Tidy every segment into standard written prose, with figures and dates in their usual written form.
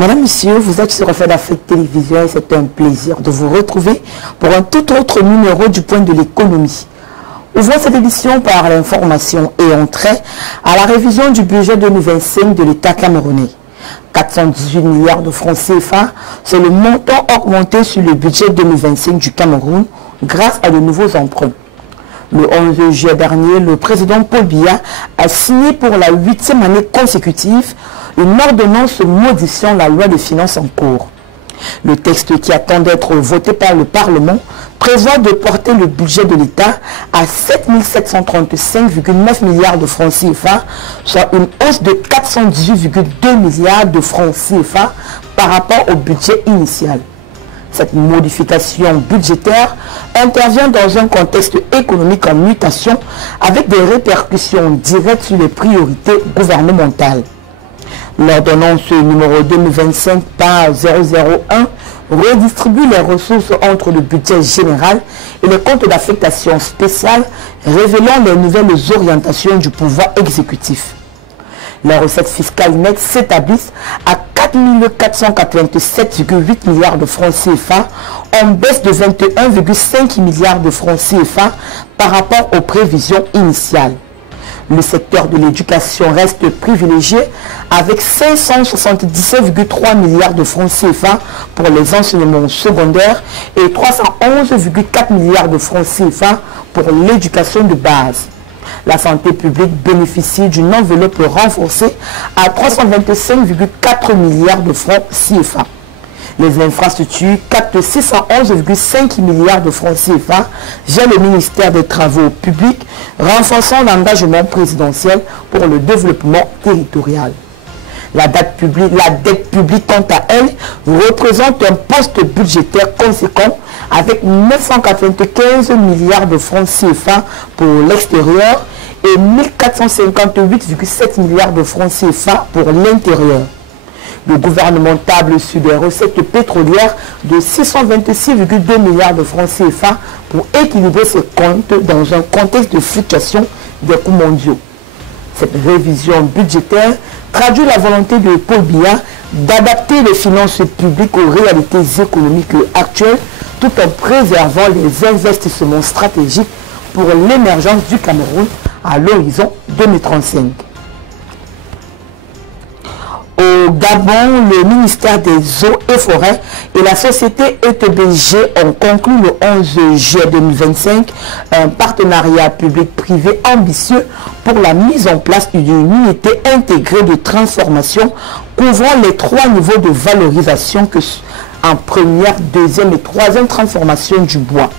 Mesdames, Messieurs, vous êtes sur Reflet d'Afrique Télévision et c'est un plaisir de vous retrouver pour un tout autre numéro du Point de l'économie. Ouvrons cette édition par l'information et on trait à la révision du budget 2025 de l'État camerounais. 418 milliards de francs CFA, c'est le montant augmenté sur le budget 2025 du Cameroun grâce à de nouveaux emprunts. Le 11 juillet dernier, le président Paul Biya a signé pour la 8e année consécutive une ordonnance modifiant la loi de finances en cours. Le texte qui attend d'être voté par le Parlement prévoit de porter le budget de l'État à 7 735,9 milliards de francs CFA, soit une hausse de 418,2 milliards de francs CFA par rapport au budget initial. Cette modification budgétaire intervient dans un contexte économique en mutation avec des répercussions directes sur les priorités gouvernementales. L'ordonnance numéro 2025 par 001 redistribue les ressources entre le budget général et les comptes d'affectation spéciale, révélant les nouvelles orientations du pouvoir exécutif. Les recettes fiscales nettes s'établissent à 4 487,8 milliards de francs CFA, en baisse de 21,5 milliards de francs CFA par rapport aux prévisions initiales. Le secteur de l'éducation reste privilégié avec 577,3 milliards de francs CFA pour les enseignements secondaires et 311,4 milliards de francs CFA pour l'éducation de base. La santé publique bénéficie d'une enveloppe renforcée à 325,4 milliards de francs CFA. Les infrastructures captent 611,5 milliards de francs CFA via le ministère des Travaux publics, renforçant l'engagement présidentiel pour le développement territorial. La dette publique, quant à elle, représente un poste budgétaire conséquent avec 995 milliards de francs CFA pour l'extérieur et 1458,7 milliards de francs CFA pour l'intérieur. Le gouvernement table sur des recettes pétrolières de 626,2 milliards de francs CFA pour équilibrer ses comptes dans un contexte de fluctuation des coûts mondiaux. Cette révision budgétaire traduit la volonté de Paul Biya d'adapter les finances publiques aux réalités économiques actuelles tout en préservant les investissements stratégiques pour l'émergence du Cameroun à l'horizon 2035. Au Gabon, le ministère des Eaux et Forêts et la société ETBG ont conclu le 11 juillet 2025 un partenariat public-privé ambitieux pour la mise en place d'une unité intégrée de transformation couvrant les 3 niveaux de valorisation en première, deuxième et troisième transformation du bois.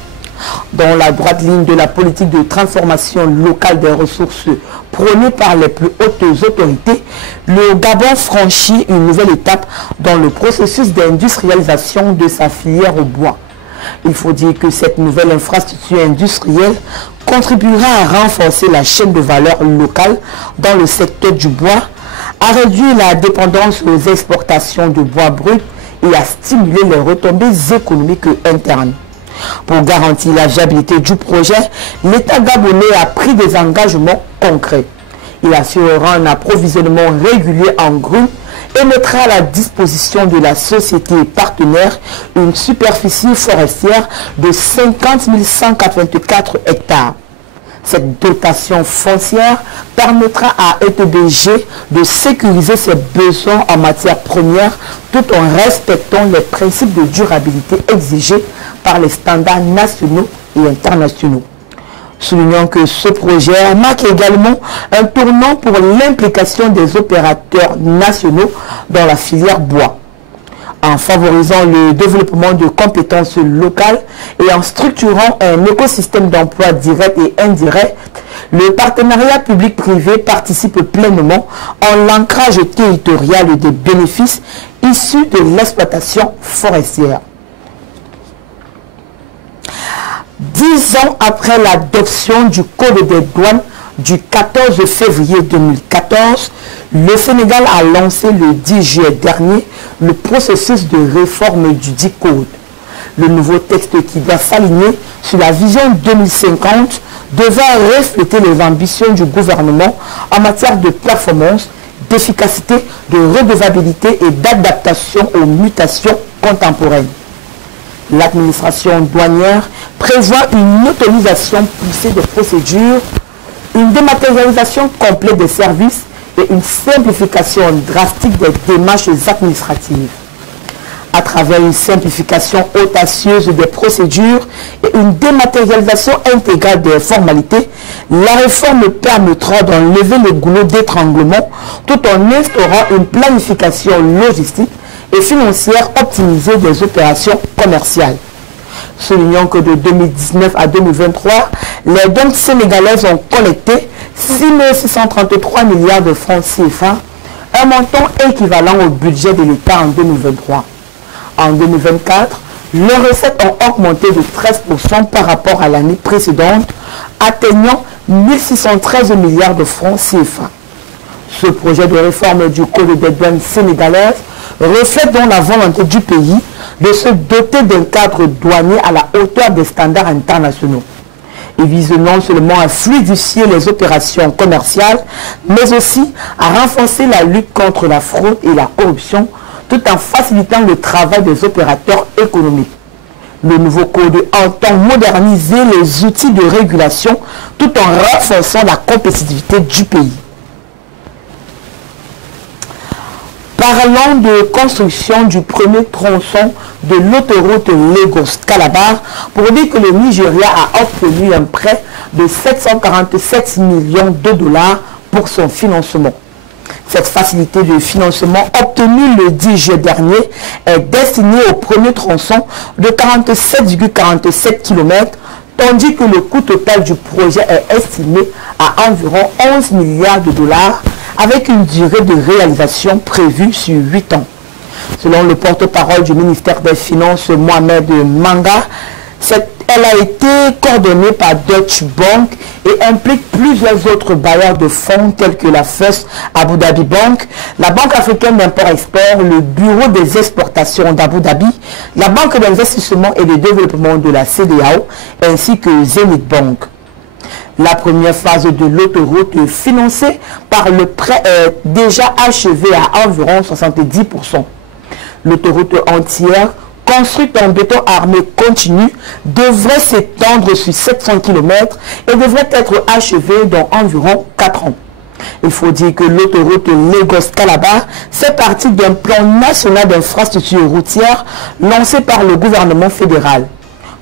Dans la droite ligne de la politique de transformation locale des ressources prônée par les plus hautes autorités, le Gabon franchit une nouvelle étape dans le processus d'industrialisation de sa filière au bois. Il faut dire que cette nouvelle infrastructure industrielle contribuera à renforcer la chaîne de valeur locale dans le secteur du bois, à réduire la dépendance aux exportations de bois brut et à stimuler les retombées économiques internes. Pour garantir la viabilité du projet, l'État gabonais a pris des engagements concrets. Il assurera un approvisionnement régulier en grumes et mettra à la disposition de la société partenaire une superficie forestière de 50 184 hectares. Cette dotation foncière permettra à ETBG de sécuriser ses besoins en matières premières tout en respectant les principes de durabilité exigés par les standards nationaux et internationaux. Soulignons que ce projet marque également un tournant pour l'implication des opérateurs nationaux dans la filière bois. En favorisant le développement de compétences locales et en structurant un écosystème d'emplois directs et indirects, le partenariat public-privé participe pleinement en l'ancrage territorial des bénéfices issus de l'exploitation forestière. 10 ans après l'adoption du Code des douanes du 14 février 2014, le Sénégal a lancé le 10 juillet dernier le processus de réforme du dit Code. Le nouveau texte qui doit s'aligner sur la vision 2050 devra refléter les ambitions du gouvernement en matière de performance, d'efficacité, de redevabilité et d'adaptation aux mutations contemporaines. L'administration douanière prévoit une autorisation poussée des procédures, une dématérialisation complète des services et une simplification drastique des démarches administratives. À travers une simplification audacieuse des procédures et une dématérialisation intégrale des formalités, la réforme permettra d'enlever les goulots d'étranglement tout en instaurant une planification logistique et financière optimisée des opérations commerciales. Soulignons que de 2019 à 2023, les banques sénégalaises ont collecté 6 633 milliards de francs CFA, un montant équivalent au budget de l'État en 2023. En 2024, les recettes ont augmenté de 13% par rapport à l'année précédente, atteignant 1613 milliards de francs CFA. Ce projet de réforme du Code des douanes sénégalaises reflète donc la volonté du pays de se doter d'un cadre douanier à la hauteur des standards internationaux. Il vise non seulement à fluidifier les opérations commerciales, mais aussi à renforcer la lutte contre la fraude et la corruption, tout en facilitant le travail des opérateurs économiques. Le nouveau code entend moderniser les outils de régulation tout en renforçant la compétitivité du pays. Parlons de construction du premier tronçon de l'autoroute Lagos-Calabar pour dire que le Nigeria a obtenu un prêt de 747 millions de dollars pour son financement. Cette facilité de financement obtenue le 10 juillet dernier est destinée au premier tronçon de 47,47 km, tandis que le coût total du projet est estimé à environ 11 milliards de dollars, avec une durée de réalisation prévue sur 8 ans. Selon le porte-parole du ministère des Finances, Mohamed Manga, elle a été coordonnée par Deutsche Bank et implique plusieurs autres bailleurs de fonds tels que la First Abu Dhabi Bank, la Banque africaine d'import-export, le Bureau des exportations d'Abu Dhabi, la Banque d'investissement et de développement de la CEDEAO, ainsi que Zenith Bank. La première phase de l'autoroute financée par le prêt est déjà achevée à environ 70%. L'autoroute entière, construite en béton armé continu, devrait s'étendre sur 700 km et devrait être achevée dans environ 4 ans. Il faut dire que l'autoroute Lagos-Calabar fait partie d'un plan national d'infrastructures routières lancé par le gouvernement fédéral.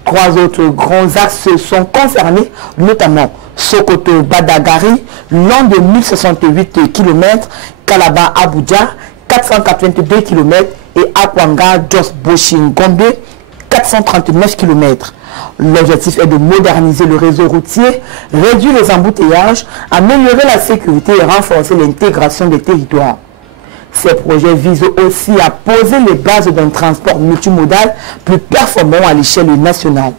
3 autres grands axes sont concernés, notamment Sokoto-Badagari, long de 1068 km, Calabar-Abuja, 482 km et Akwanga-Jos-Boshin-Gombe, 439 km. L'objectif est de moderniser le réseau routier, réduire les embouteillages, améliorer la sécurité et renforcer l'intégration des territoires. Ces projets visent aussi à poser les bases d'un transport multimodal plus performant à l'échelle nationale.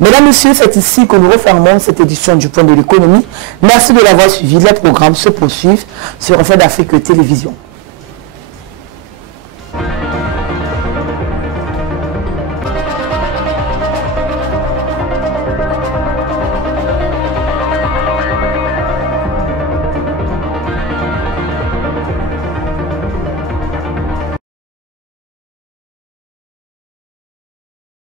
Mesdames, Messieurs, c'est ici que nous refermons cette édition du Point de l'économie. Merci de l'avoir suivi. Les programmes se poursuivent sur Reflet d'Afrique Télévision.